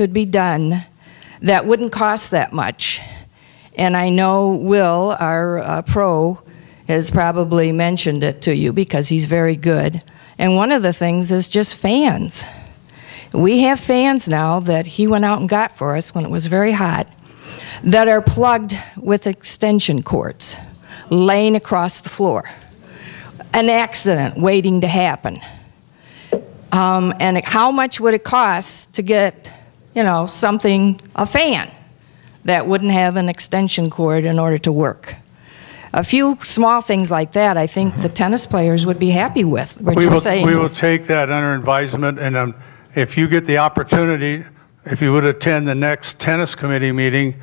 could be done that wouldn't cost that much. And I know Will, our pro, has probably mentioned it to you because he's very good. And one of the things is just fans. We have fans now that he went out and got for us when it was very hot that are plugged with extension cords laying across the floor. An accident waiting to happen. And how much would it cost to get, you know, a fan that wouldn't have an extension cord in order to work? A few small things like that, I think the tennis players would be happy with. We will take that under advisement, and if you get the opportunity, if you would attend the next tennis committee meeting,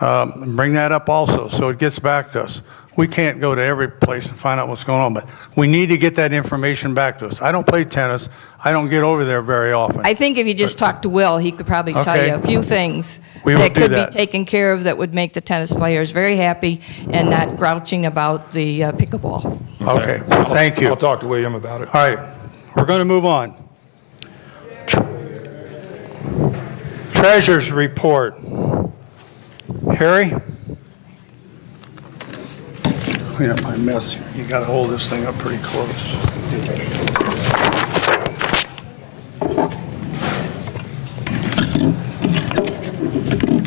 bring that up also, so it gets back to us. We can't go to every place and find out what's going on, but we need to get that information back to us. I don't play tennis. I don't get over there very often. I think if you just talk to Will, he could probably tell you a few things that could be taken care of that would make the tennis players very happy and not grouching about the pickleball. Okay, thank you. I'll talk to William about it. All right, we're going to move on. Treasurer's report. Harry? Clean up my mess here. You got to hold this thing up pretty close.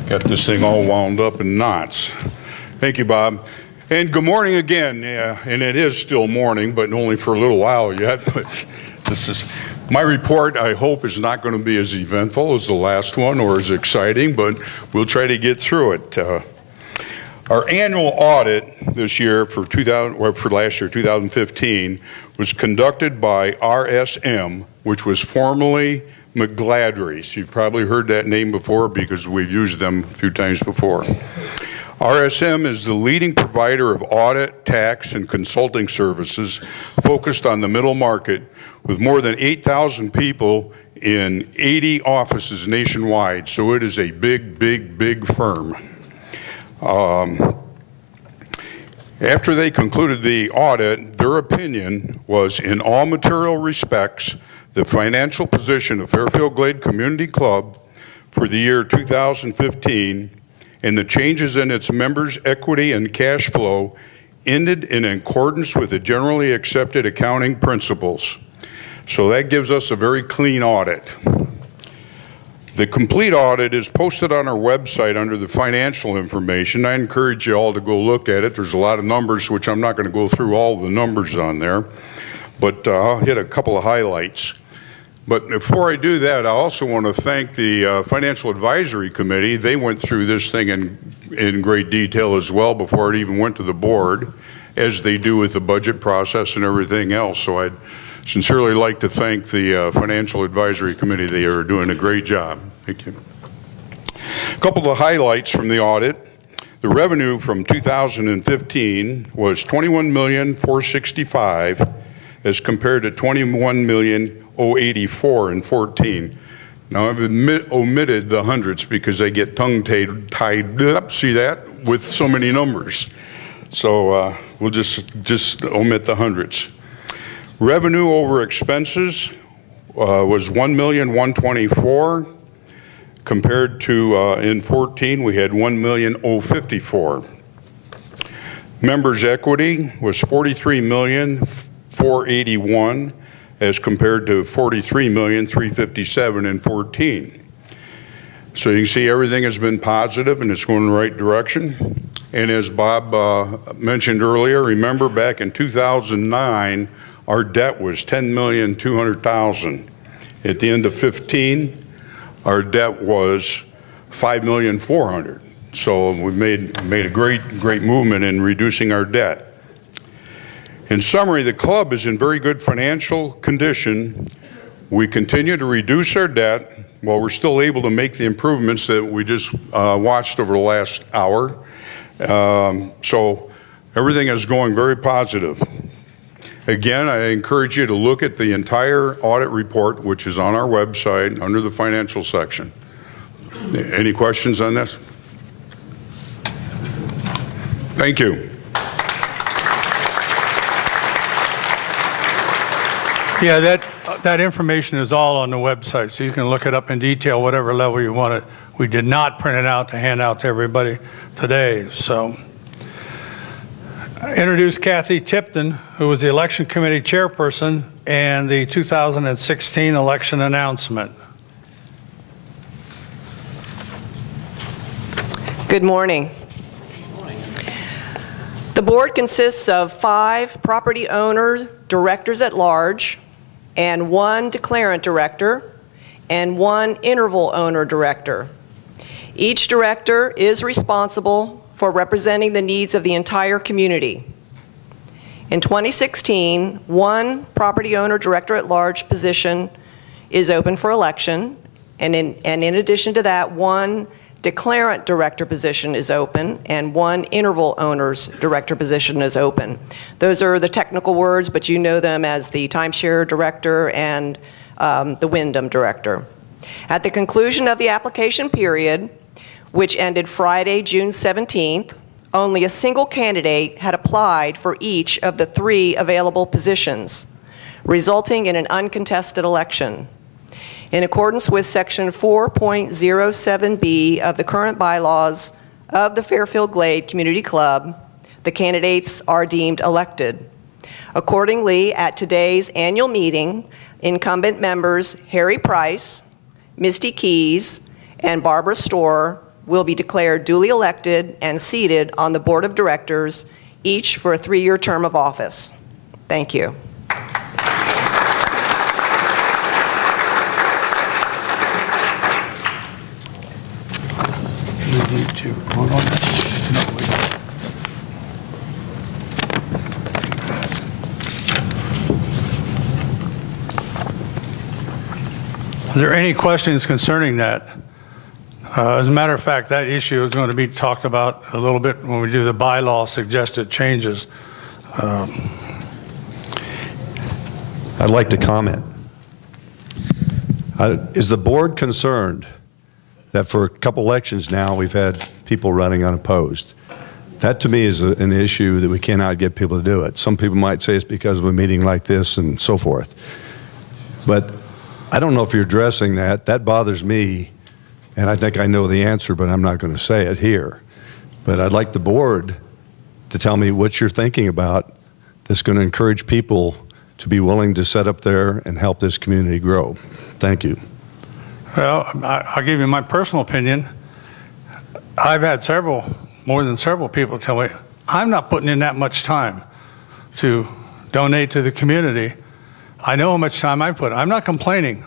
Got this thing all wound up in knots. Thank you, Bob. And good morning again. Yeah, and it is still morning, but only for a little while yet. But this is my report. I hope is not going to be as eventful as the last one or as exciting, but we'll try to get through it. Our annual audit this year for last year, 2015, was conducted by RSM, which was formerly McGladrys. You've probably heard that name before because we've used them a few times before. RSM is the leading provider of audit, tax, and consulting services focused on the middle market with more than 8,000 people in 80 offices nationwide. So it is a big, big, big firm. After they concluded the audit, their opinion was, in all material respects, the financial position of Fairfield Glade Community Club for the year 2015 and the changes in its members' equity and cash flow ended in accordance with the generally accepted accounting principles. So that gives us a very clean audit. The complete audit is posted on our website under the financial information. I encourage you all to go look at it. There's a lot of numbers, which I'm not going to go through all the numbers on there, but I'll hit a couple of highlights. But before I do that, I also want to thank the Financial Advisory Committee. They went through this thing in great detail as well before it even went to the board, as they do with the budget process and everything else. So I'd sincerely like to thank the Financial Advisory Committee. They are doing a great job. Thank you. A couple of highlights from the audit. The revenue from 2015 was $21,465,000 as compared to $21,084,000 in 14. Now I've omitted the hundreds because they get tongue tied up, see that, with so many numbers. So we'll just omit the hundreds. Revenue over expenses was $1,124,000 compared to in 14 we had $1,054,000. Members' equity was $43,481,000 as compared to $43,357,000 in 14. So you can see everything has been positive and it's going in the right direction. And as Bob mentioned earlier, remember back in 2009, our debt was $10,200,000. At the end of 15, our debt was $5,400,000. So we made a great movement in reducing our debt. In summary, the club is in very good financial condition. We continue to reduce our debt while we're still able to make the improvements that we just watched over the last hour. So everything is going very positive. Again, I encourage you to look at the entire audit report, which is on our website under the financial section. Any questions on this? Thank you. Yeah, that information is all on the website, so you can look it up in detail, whatever level you want it. We did not print it out to hand out to everybody today. So, introduce Kathy Tipton, who was the election committee chairperson and the 2016 election announcement. Good morning. The board consists of 5 property owner directors at large and 1 declarant director and 1 interval owner director. Each director is responsible for representing the needs of the entire community. In 2016, 1 property owner director at large position is open for election, and in addition to that, 1 declarant director position is open and 1 interval owners director position is open. Those are the technical words, but you know them as the timeshare director and the Wyndham director. At the conclusion of the application period, which ended Friday, June 17th, only a single candidate had applied for each of the 3 available positions, resulting in an uncontested election. In accordance with Section 4.07B of the current bylaws of the Fairfield Glade Community Club, the candidates are deemed elected. Accordingly, at today's annual meeting, incumbent members Harry Price, Misty Keys, and Barbara Storr will be declared duly elected and seated on the board of directors, each for a 3-year term of office. Thank you. Are there any questions concerning that? As a matter of fact, that issue is going to be talked about a little bit when we do the bylaw suggested changes. I'd like to comment. Is the board concerned that for a couple elections now we've had people running unopposed? That to me is an issue that we cannot get people to do it. Some people might say it's because of a meeting like this and so forth. But I don't know if you're addressing that. That bothers me, and I think I know the answer, but I'm not going to say it here. But I'd like the board to tell me what you're thinking about that's going to encourage people to be willing to set up there and help this community grow. Thank you. Well, I'll give you my personal opinion. I've had more than several people tell me, I'm not putting in that much time to donate to the community. I know how much time I put. I'm not complaining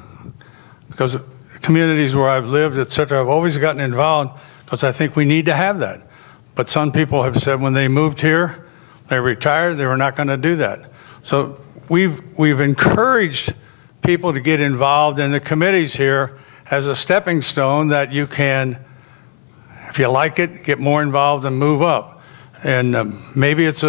because communities where I've lived, et cetera, I've always gotten involved because I think we need to have that. But some people have said when they moved here, they retired, they were not going to do that. So we've encouraged people to get involved in the committees here as a stepping stone that you can, if you like it, get more involved and move up. And maybe it's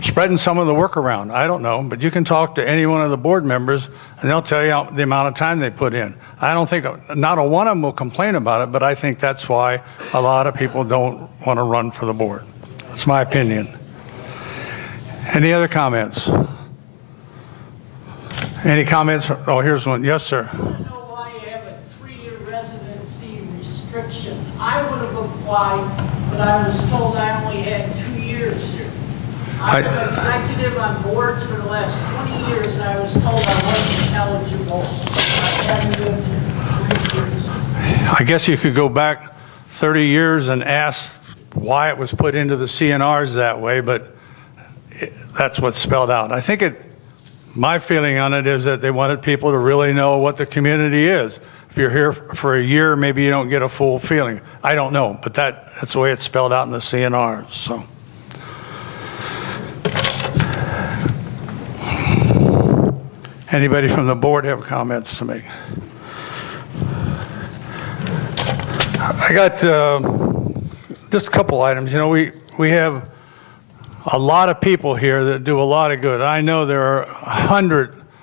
spreading some of the work around. I don't know, but you can talk to any one of the board members and they'll tell you the amount of time they put in. I don't think, not a one of them will complain about it, but I think that's why a lot of people don't want to run for the board. That's my opinion. Any other comments? Any comments? Oh, here's one. Yes, sir. I don't know why you have a 3-year residency restriction. I would have applied, but I was told I only had 2 years here. I've been executive on boards for the last 20 years, and I was told I wasn't eligible. I hadn't lived here for 3 years. I guess you could go back 30 years and ask why it was put into the CNRs that way, but that's what's spelled out. I think my feeling on it is that they wanted people to really know what the community is. If you're here for a year, maybe you don't get a full feeling. I don't know, but that's the way it's spelled out in the CNRs. So. Anybody from the board have comments to make? I got just a couple items. You know, we have a lot of people here that do a lot of good. I know there are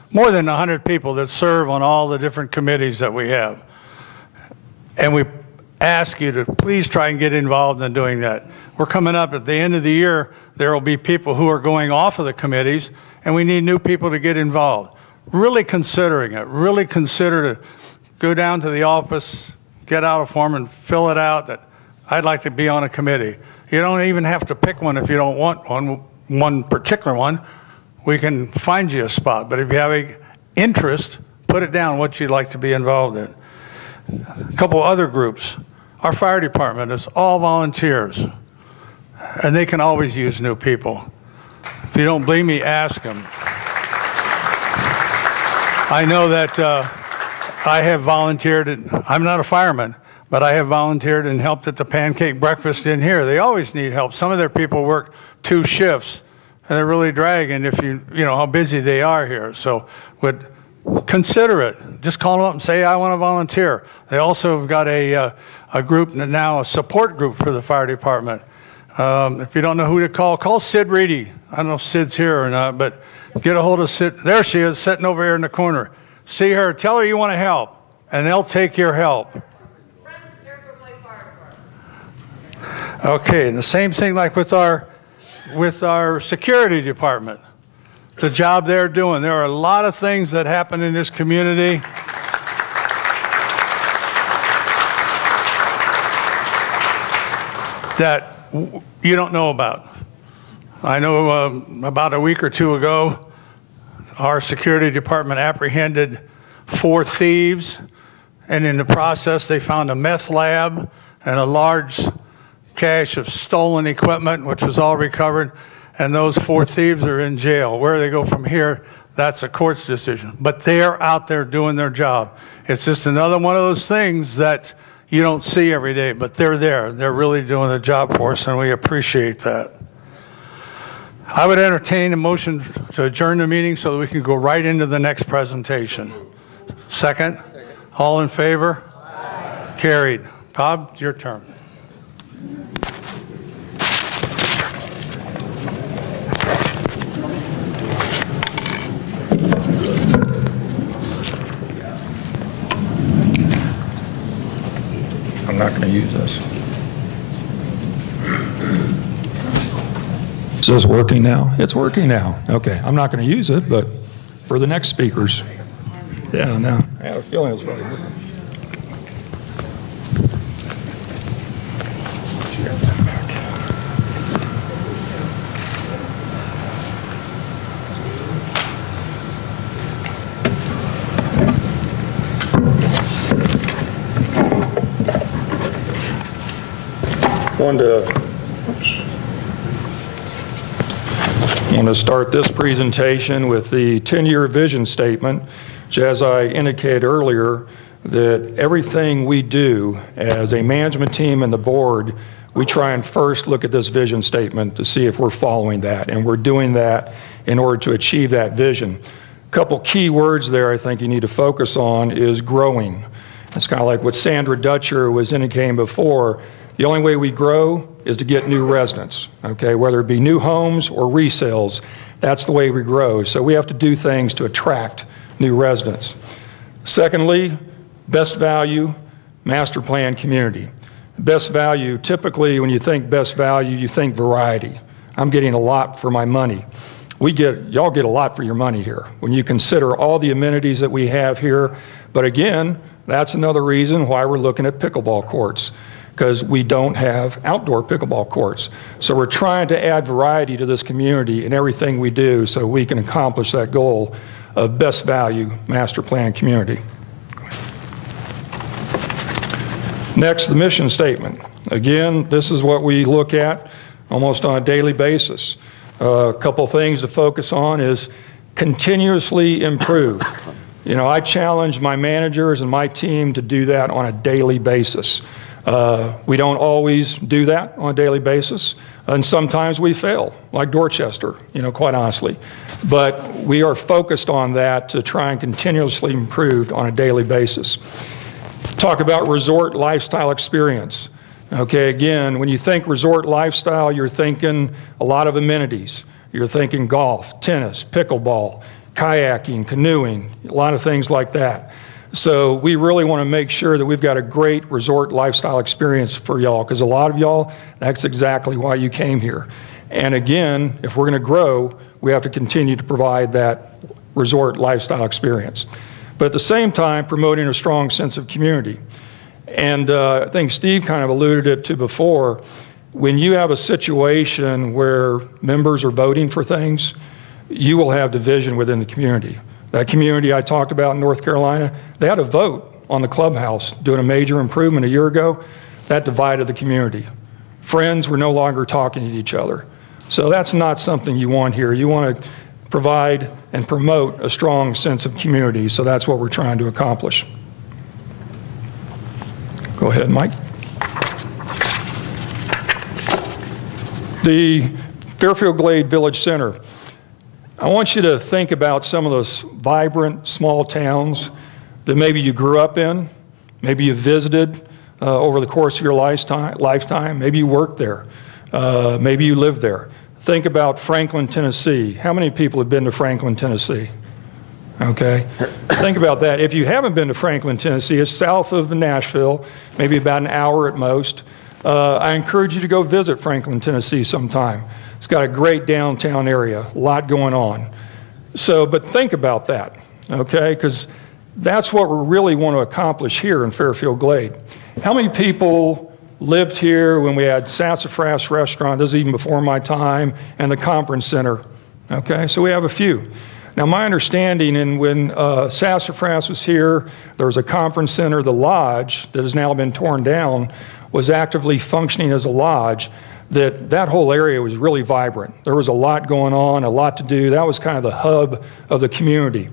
more than 100 people that serve on all the different committees that we have. And we ask you to please try and get involved in doing that. We're coming up at the end of the year, there will be people who are going off of the committees, and we need new people to get involved. really considering it, really consider to go down to the office, get out a form and fill it out that I'd like to be on a committee. You don't even have to pick one if you don't want one particular one. We can find you a spot. But if you have an interest, put it down what you'd like to be involved in. A couple other groups. Our fire department is all volunteers, and they can always use new people. If you don't believe me, ask them. I know that I have volunteered, I'm not a fireman, but I have volunteered and helped at the pancake breakfast in here. They always need help. Some of their people work 2 shifts, and they're really dragging if you know how busy they are here. So would consider it. Just call them up and say, I want to volunteer. They also have got a group now, a support group for the fire department. If you don't know who to call Sid Reedy. I don't know if Sid's here or not, but get a hold of Sid. There she is, sitting over here in the corner. See her, tell her you want to help, and they'll take your help. Okay, and the same thing like with our security department. The job they're doing. There are a lot of things that happen in this community. That you don't know about. I know about a week or 2 ago, our security department apprehended 4 thieves, and in the process they found a meth lab and a large cache of stolen equipment, which was all recovered, and those 4 thieves are in jail. Where they go from here, that's a court's decision. But they're out there doing their job. It's just another one of those things that you don't see every day, but they're there. They're really doing the job for us, and we appreciate that. I would entertain a motion to adjourn the meeting so that we can go right into the next presentation. Second? All in favor? Aye. Carried. Bob, it's your turn. I'm not going to use this. Is this working now? It's working now. Okay, I'm not going to use it, but for the next speakers. Yeah, no, I had a feeling it was going to work. I want to start this presentation with the 10-year vision statement, which, as I indicated earlier, that everything we do as a management team and the board, we try and first look at this vision statement to see if we're following that, and we're doing that in order to achieve that vision. A couple key words there I think you need to focus on is growing. It's kind of like what Sandra Dutcher was indicating before. The only way we grow is to get new residents, okay? Whether it be new homes or resales, that's the way we grow. So we have to do things to attract new residents. Secondly, best value, master plan community. Best value, typically when you think best value, you think variety. I'm getting a lot for my money. Y'all get a lot for your money here when you consider all the amenities that we have here. But again, that's another reason why we're looking at pickleball courts, because we don't have outdoor pickleball courts. So we're trying to add variety to this community in everything we do so we can accomplish that goal of best value master plan community. Next, the mission statement. Again, this is what we look at almost on a daily basis. A couple things to focus on is continuously improve. You know, I challenge my managers and my team to do that on a daily basis. We don't always do that on a daily basis, and sometimes we fail, like Dorchester, you know, quite honestly. But we are focused on that to try and continuously improve on a daily basis. Talk about resort lifestyle experience. Okay, again, when you think resort lifestyle, you're thinking a lot of amenities. You're thinking golf, tennis, pickleball, kayaking, canoeing, a lot of things like that. So we really want to make sure that we've got a great resort lifestyle experience for y'all, because a lot of y'all, that's exactly why you came here. And again, if we're going to grow, we have to continue to provide that resort lifestyle experience. But at the same time, promoting a strong sense of community. And I think Steve kind of alluded it to before. When you have a situation where members are voting for things, you will have division within the community. That community I talked about in North Carolina, they had a vote on the clubhouse doing a major improvement a year ago. That divided the community. Friends were no longer talking to each other. So that's not something you want here. You want to provide and promote a strong sense of community. So that's what we're trying to accomplish. Go ahead, Mike. The Fairfield Glade Village Center. I want you to think about some of those vibrant small towns that maybe you grew up in, maybe you visited over the course of your lifetime, maybe you worked there, maybe you lived there. Think about Franklin, Tennessee. How many people have been to Franklin, Tennessee? Okay, think about that. If you haven't been to Franklin, Tennessee, it's south of Nashville, maybe about an hour at most. I encourage you to go visit Franklin, Tennessee sometime. It's got a great downtown area, a lot going on. So, but think about that, okay? Because that's what we really want to accomplish here in Fairfield Glade. How many people lived here when we had Sassafras Restaurant, this is even before my time, and the Conference Center? Okay, so we have a few. Now, my understanding, and when Sassafras was here, there was a Conference Center, the lodge that has now been torn down, was actively functioning as a lodge, that whole area was really vibrant. There was a lot going on, a lot to do. That was kind of the hub of the community.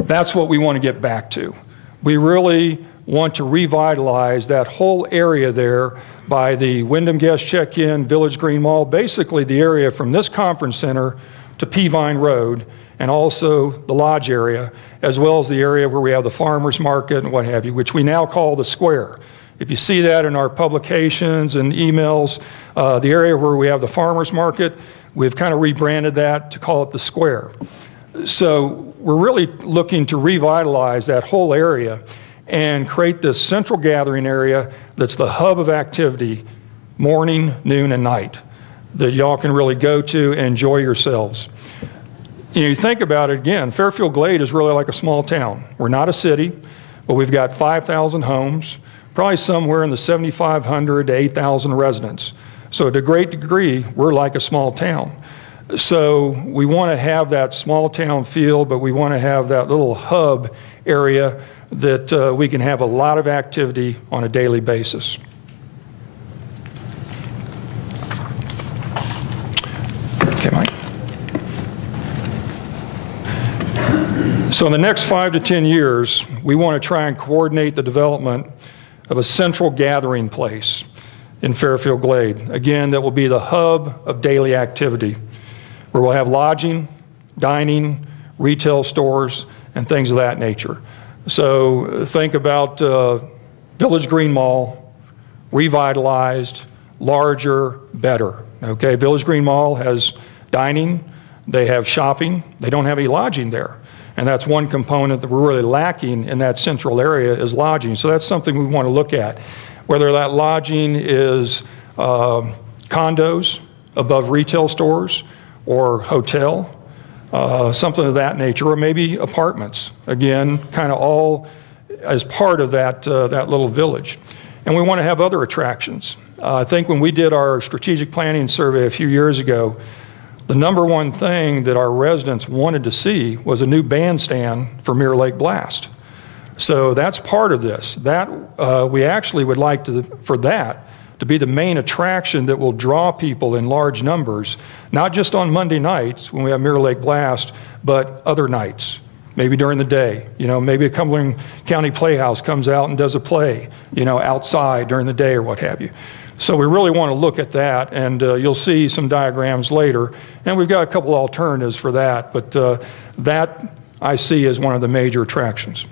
That's what we want to get back to. We really want to revitalize that whole area there by the Wyndham Guest Check-In, Village Green Mall, basically the area from this conference center to Peavine Road, and also the lodge area, as well as the area where we have the farmers market and what have you, which we now call the square. If you see that in our publications and emails, the area where we have the farmers market, we've kind of rebranded that to call it the square. So we're really looking to revitalize that whole area and create this central gathering area that's the hub of activity morning, noon, and night that y'all can really go to and enjoy yourselves. You think about it again, Fairfield Glade is really like a small town. We're not a city, but we've got 5,000 homes, probably somewhere in the 7,500 to 8,000 residents. So to a great degree, we're like a small town. So we want to have that small town feel, but we want to have that little hub area that we can have a lot of activity on a daily basis. Okay, Mike. So in the next 5 to 10 years, we want to try and coordinate the development of a central gathering place in Fairfield Glade. Again, that will be the hub of daily activity, where we'll have lodging, dining, retail stores, and things of that nature. So think about Village Green Mall, revitalized, larger, better. Okay, Village Green Mall has dining, they have shopping, they don't have any lodging there. And that's one component that we're really lacking in that central area is lodging. So that's something we want to look at. Whether that lodging is condos above retail stores or hotel, something of that nature, or maybe apartments. Again, kind of all as part of that, that little village. And we want to have other attractions. I think when we did our strategic planning survey a few years ago, the number one thing that our residents wanted to see was a new bandstand for Mirror Lake Blast. So that's part of this. That we actually would like for that to be the main attraction that will draw people in large numbers, not just on Monday nights when we have Mirror Lake Blast, but other nights, maybe during the day. You know, maybe a Cumberland County Playhouse comes out and does a play, you know, outside during the day or what have you. So we really want to look at that, and you'll see some diagrams later. And we've got a couple alternatives for that, but that I see as one of the major attractions.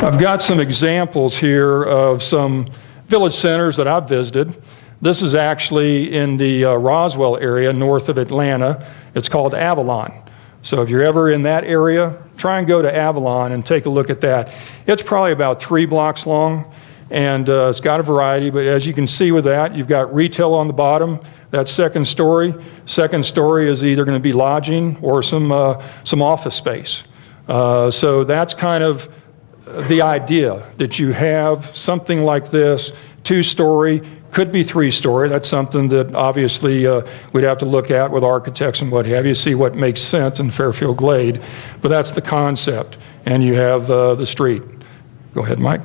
I've got some examples here of some village centers that I've visited. This is actually in the Roswell area north of Atlanta. It's called Avalon. So if you're ever in that area, try and go to Avalon and take a look at that. It's probably about 3 blocks long, and it's got a variety, but as you can see with that, you've got retail on the bottom. that second story. Second story is either going to be lodging or some office space. So that's kind of the idea, that you have something like this, 2-story, could be 3-story. That's something that obviously we'd have to look at with architects and what have you, see what makes sense in Fairfield Glade. But that's the concept. And you have the street. Go ahead, Mike.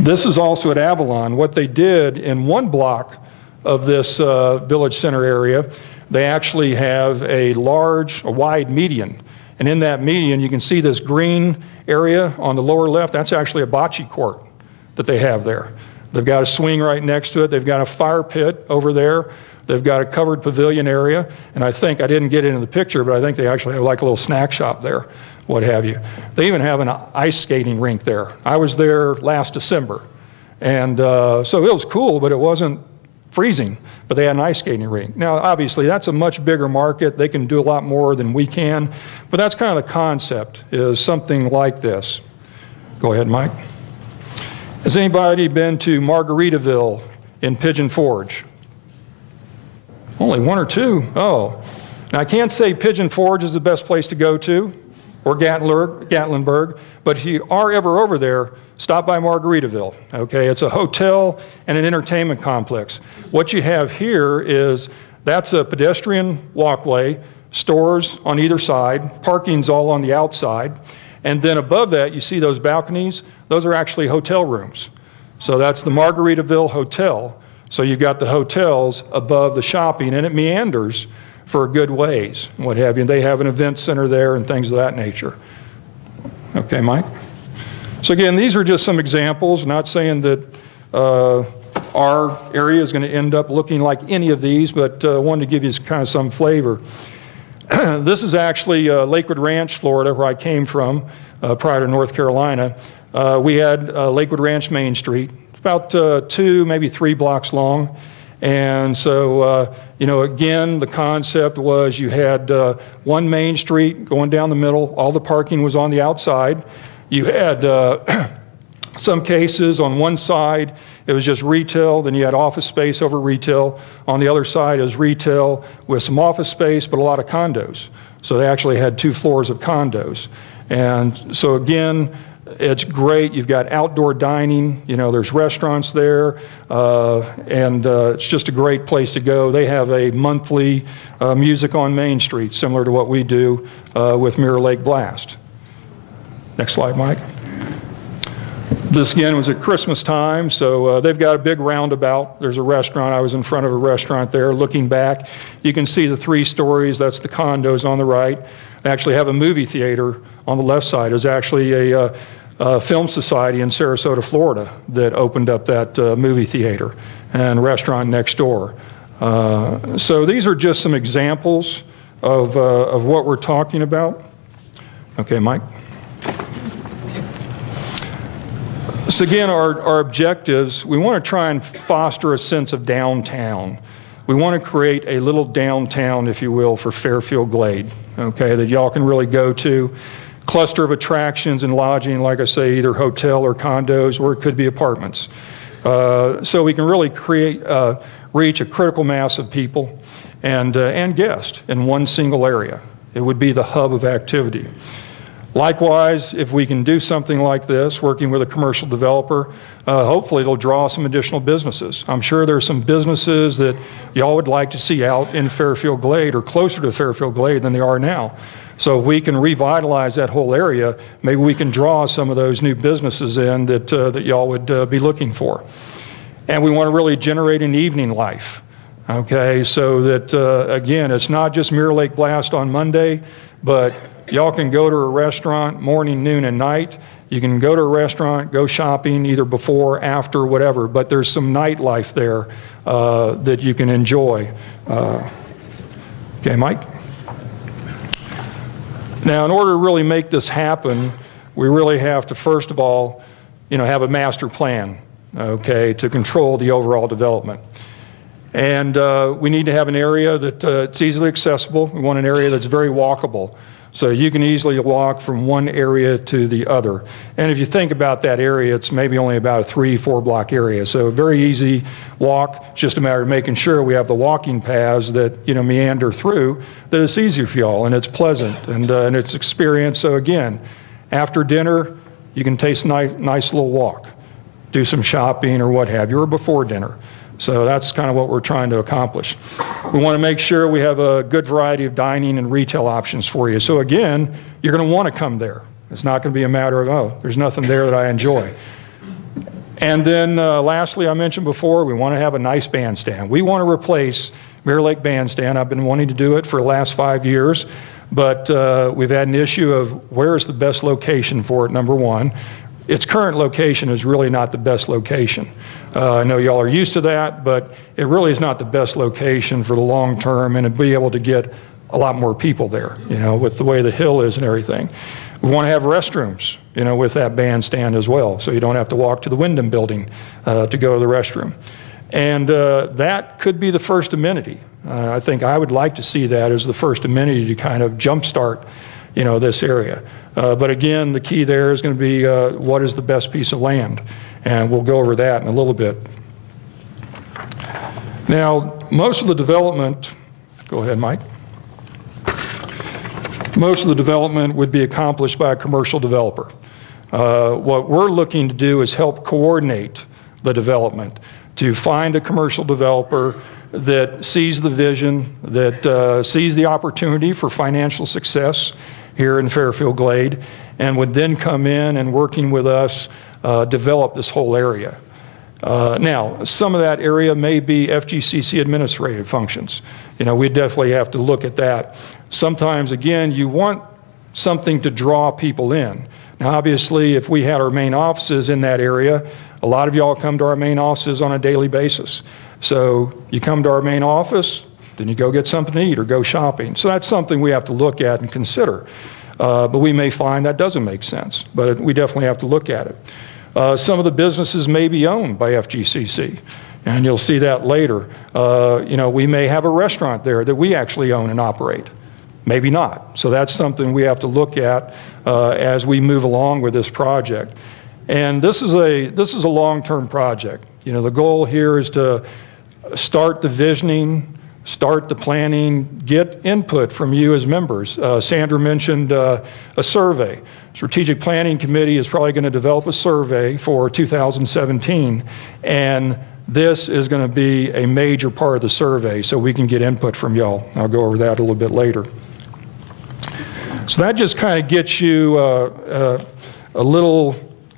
This is also at Avalon. What they did in one block of this village center area, they actually have a wide median. And in that median, you can see this green area on the lower left. That's actually a bocce court that they have there. They've got a swing right next to it. They've got a fire pit over there. They've got a covered pavilion area. And I didn't get into the picture, but I think they actually have like a little snack shop there, what have you. They even have an ice skating rink there. I was there last December. And so it was cool, but it wasn't freezing, but they had an ice skating rink. Now, obviously, that's a much bigger market. They can do a lot more than we can, but that's kind of the concept, is something like this. Go ahead, Mike. Has anybody been to Margaritaville in Pigeon Forge? Only 1 or 2? Oh. Now, I can't say Pigeon Forge is the best place to go to, or Gatlinburg, but if you are ever over there, stop by Margaritaville, okay? It's a hotel and an entertainment complex. What you have here is, that's a pedestrian walkway, stores on either side, parking's all on the outside, and then above that, you see those balconies? Those are actually hotel rooms. So that's the Margaritaville Hotel. So you've got the hotels above the shopping, and it meanders for a good ways, and what have you. They have an event center there and things of that nature. Okay, Mike? So again, these are just some examples, not saying that our area is going to end up looking like any of these, but I wanted to give you kind of some flavor. This is actually Lakewood Ranch, Florida, where I came from prior to North Carolina. We had Lakewood Ranch Main Street, about 2, maybe 3 blocks long. And so, you know, again, the concept was you had one main street going down the middle. All the parking was on the outside. You had some cases on one side, it was just retail. Then you had office space over retail. On the other side is retail with some office space, but a lot of condos. So they actually had 2 floors of condos. And so again, it's great. You've got outdoor dining. You know, there's restaurants there, and it's just a great place to go. They have a monthly Music on Main Street, similar to what we do with Mirror Lake Blast. Next slide, Mike. This again was at Christmas time, so they've got a big roundabout. There's a restaurant. I was in front of a restaurant there. Looking back, you can see the 3 stories. That's the condos on the right. They actually have a movie theater on the left side. There's actually a film society in Sarasota, Florida, that opened up that movie theater and restaurant next door. So these are just some examples of what we're talking about. Okay, Mike. So again, our objectives, we want to try and foster a sense of downtown. We want to create a little downtown, if you will, for Fairfield Glade, okay, that y'all can really go to. Cluster of attractions and lodging, like I say, either hotel or condos, or it could be apartments. So we can really reach a critical mass of people and guests in one single area. It would be the hub of activity. Likewise, if we can do something like this, working with a commercial developer, hopefully it'll draw some additional businesses. I'm sure there's some businesses that y'all would like to see out in Fairfield Glade or closer to Fairfield Glade than they are now. So if we can revitalize that whole area, maybe we can draw some of those new businesses in that y'all would be looking for. And we want to really generate an evening life, okay? So that, again, it's not just Mirror Lake Blast on Monday, but y'all can go to a restaurant morning, noon, and night. You can go to a restaurant, go shopping either before, after, whatever, but there's some nightlife there that you can enjoy. Okay, Mike? Now, in order to really make this happen, we really have to, first of all, you know, have a master plan, okay, to control the overall development. And we need to have an area that it's easily accessible. We want an area that's very walkable. So you can easily walk from one area to the other. And if you think about that area, it's maybe only about a 3-4 block area. So a very easy walk. It's just a matter of making sure we have the walking paths that, you know, meander through, that it's easier for y'all and it's pleasant and it's experience. So again, after dinner, you can take a nice little walk, do some shopping or what have you, or before dinner. So that's kind of what we're trying to accomplish. We want to make sure we have a good variety of dining and retail options for you. So again, you're going to want to come there. It's not going to be a matter of, oh, there's nothing there that I enjoy. And then lastly, I mentioned before, we want to have a nice bandstand. We want to replace Mirror Lake Bandstand. I've been wanting to do it for the last 5 years, but we've had an issue of where is the best location for it, number one. Its current location is really not the best location. I know y'all are used to that, but it really is not the best location for the long term and to be able to get a lot more people there, you know, with the way the hill is and everything. We want to have restrooms, you know, with that bandstand as well, so you don't have to walk to the Wyndham building to go to the restroom. And that could be the first amenity. I think I would like to see that as the first amenity to kind of jumpstart, you know, this area. But again, the key there is going to be what is the best piece of land, and we'll go over that in a little bit. Now, most of the development, go ahead, Mike. Most of the development would be accomplished by a commercial developer. What we're looking to do is help coordinate the development, to find a commercial developer that sees the vision, that sees the opportunity for financial success here in Fairfield Glade, and would then come in and working with us develop this whole area. Now, some of that area may be FGCC administrative functions. You know, we definitely have to look at that. Sometimes, again, you want something to draw people in. Now, obviously, if we had our main offices in that area, a lot of y'all come to our main offices on a daily basis. So you come to our main office, then you go get something to eat or go shopping. So that's something we have to look at and consider. But we may find that doesn't make sense, but we definitely have to look at it. Some of the businesses may be owned by FGCC, and you'll see that later. You know, we may have a restaurant there that we actually own and operate. Maybe not. So that's something we have to look at as we move along with this project. And this is a long-term project. You know, the goal here is to start the visioning, start the planning, get input from you as members. Sandra mentioned a survey. Strategic Planning Committee is probably going to develop a survey for 2017, and this is going to be a major part of the survey so we can get input from y'all. I'll go over that a little bit later. So that just kind of gets you a little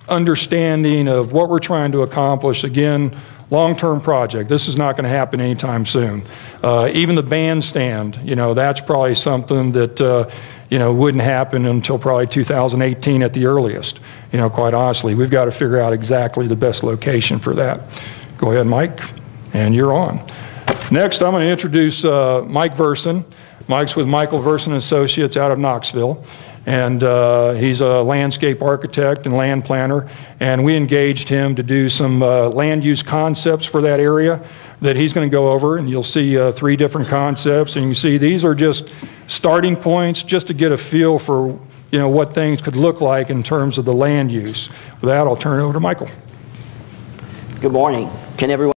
understanding of what we're trying to accomplish. Again, long-term project. This is not going to happen anytime soon. Even the bandstand, you know, that's probably something that, you know, wouldn't happen until probably 2018 at the earliest. You know, quite honestly, we've got to figure out exactly the best location for that. Go ahead, Mike, and you're on. Next, I'm going to introduce Mike Verson. Mike's with Michael Verson Associates out of Knoxville. And he's a landscape architect and land planner, and we engaged him to do some land use concepts for that area that he's going to go over, and you'll see 3 different concepts, and you see these are just starting points just to get a feel for, you know, what things could look like in terms of the land use. With that, I'll turn it over to Michael. Good morning. Can everyone